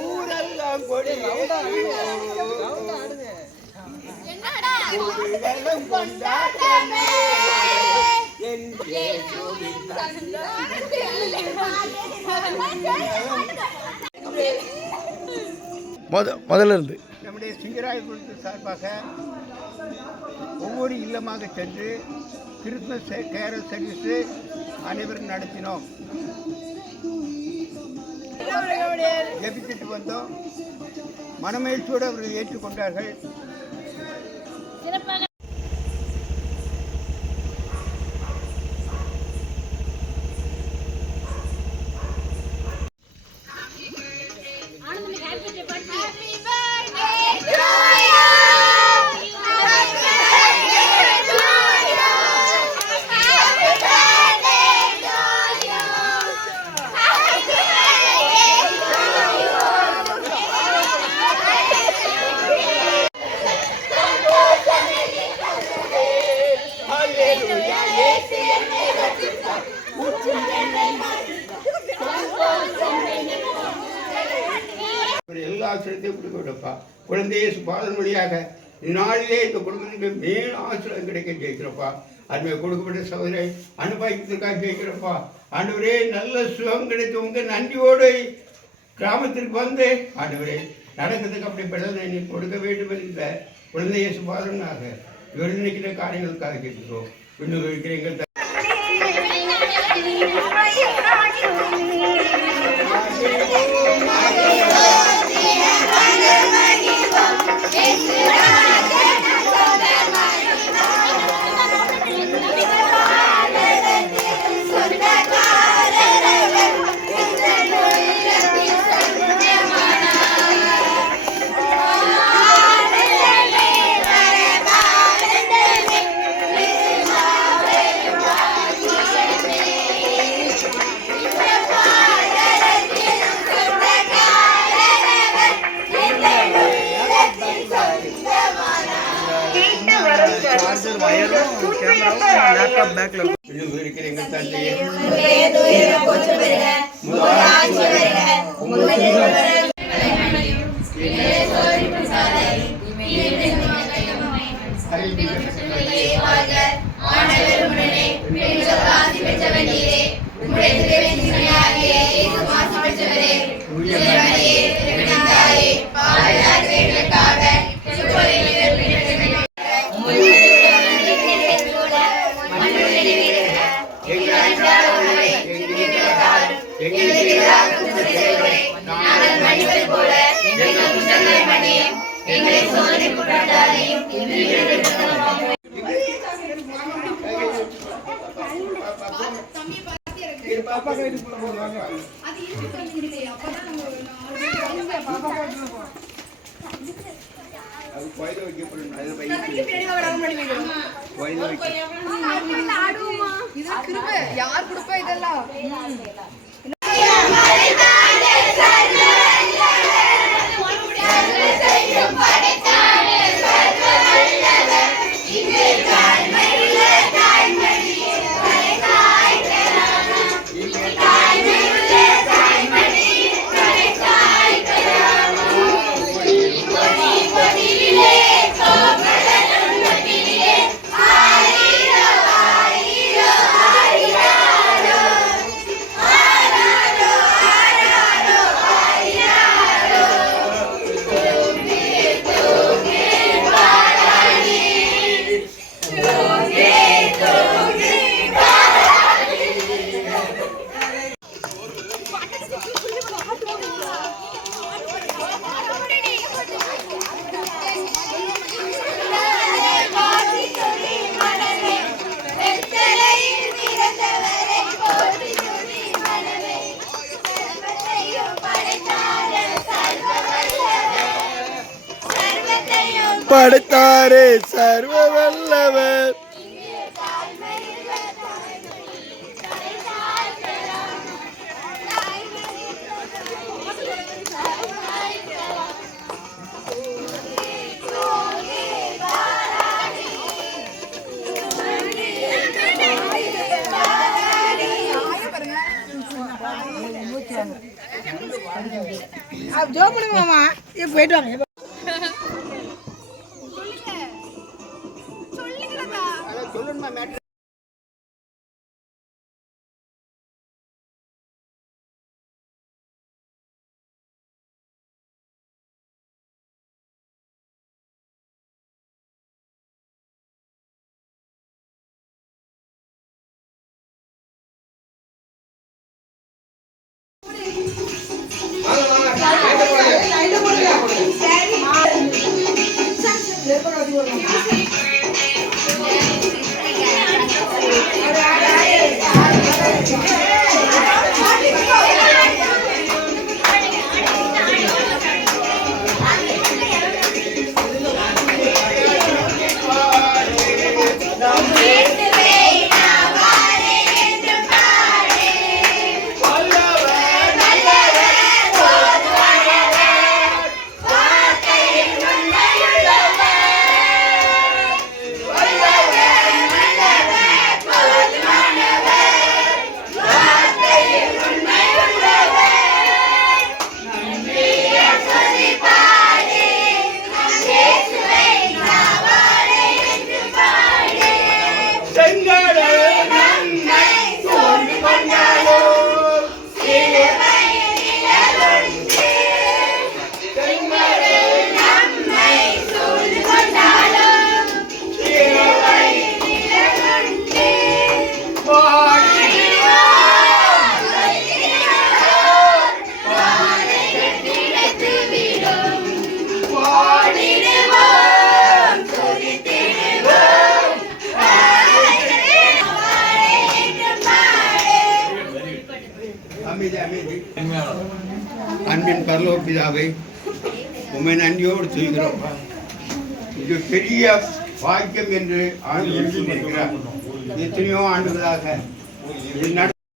ஊரெல்லாம் கொடி கொண்டாட்டமே முதல்ல இருந்து நம்முடைய சிங்கராயபுரத்து சார்பாக ஒவ்வொரு இல்லமாக சென்று கிறிஸ்துமஸ் கேரல் சர்வீஸு அனைவரும் நடத்தினோம். ஜெபித்துட்டு வந்தோம். மனமகிழ்ச்சியோடு அவர்கள் ஏற்றுக்கொண்டார்கள். எல்லா ஆசிரியத்தையும் கொடுக்கப்பட்டப்பா குழந்தையை பாதன் வழியாக இந்நாளிலே இந்த குடும்பத்துக்கு மேல் ஆசிரியம் கிடைக்க ஜெயிக்கிறப்பா. அதுமாதிரி கொடுக்கப்பட்ட சகோதரை அனுபவிக்கிறதுக்காக ஜெயிக்கிறப்பா. ஆண்டவரே நல்ல சுகம் கிடைத்து உங்க நன்றியோடு கிராமத்திற்கு வந்து ஆண்டவரே நடக்கிறதுக்கு அப்படி பெடலை நீ கொடுக்க வேண்டும் என்ற குழந்தையை சுபாதனாக இவர் நினைக்கிற காரியங்களுக்காக கேட்கிறோம். இன்னும் இருக்கிற எங்கள் யார் கொடுப்பா இதெல்லாம் படைத்தாரே சர்வ வல்லவர். ஜோமனு மாமா போயிட்டு வாங்க சொல்லணுமா மேட்ரு அன்பின் பரலோக பிதாவை உண்மை நன்றியோடு செய்கிறோம். இது பெரிய பாக்கியம் என்று ஆண்டு இருக்கிறார். எத்தனையோ ஆண்டுகளாக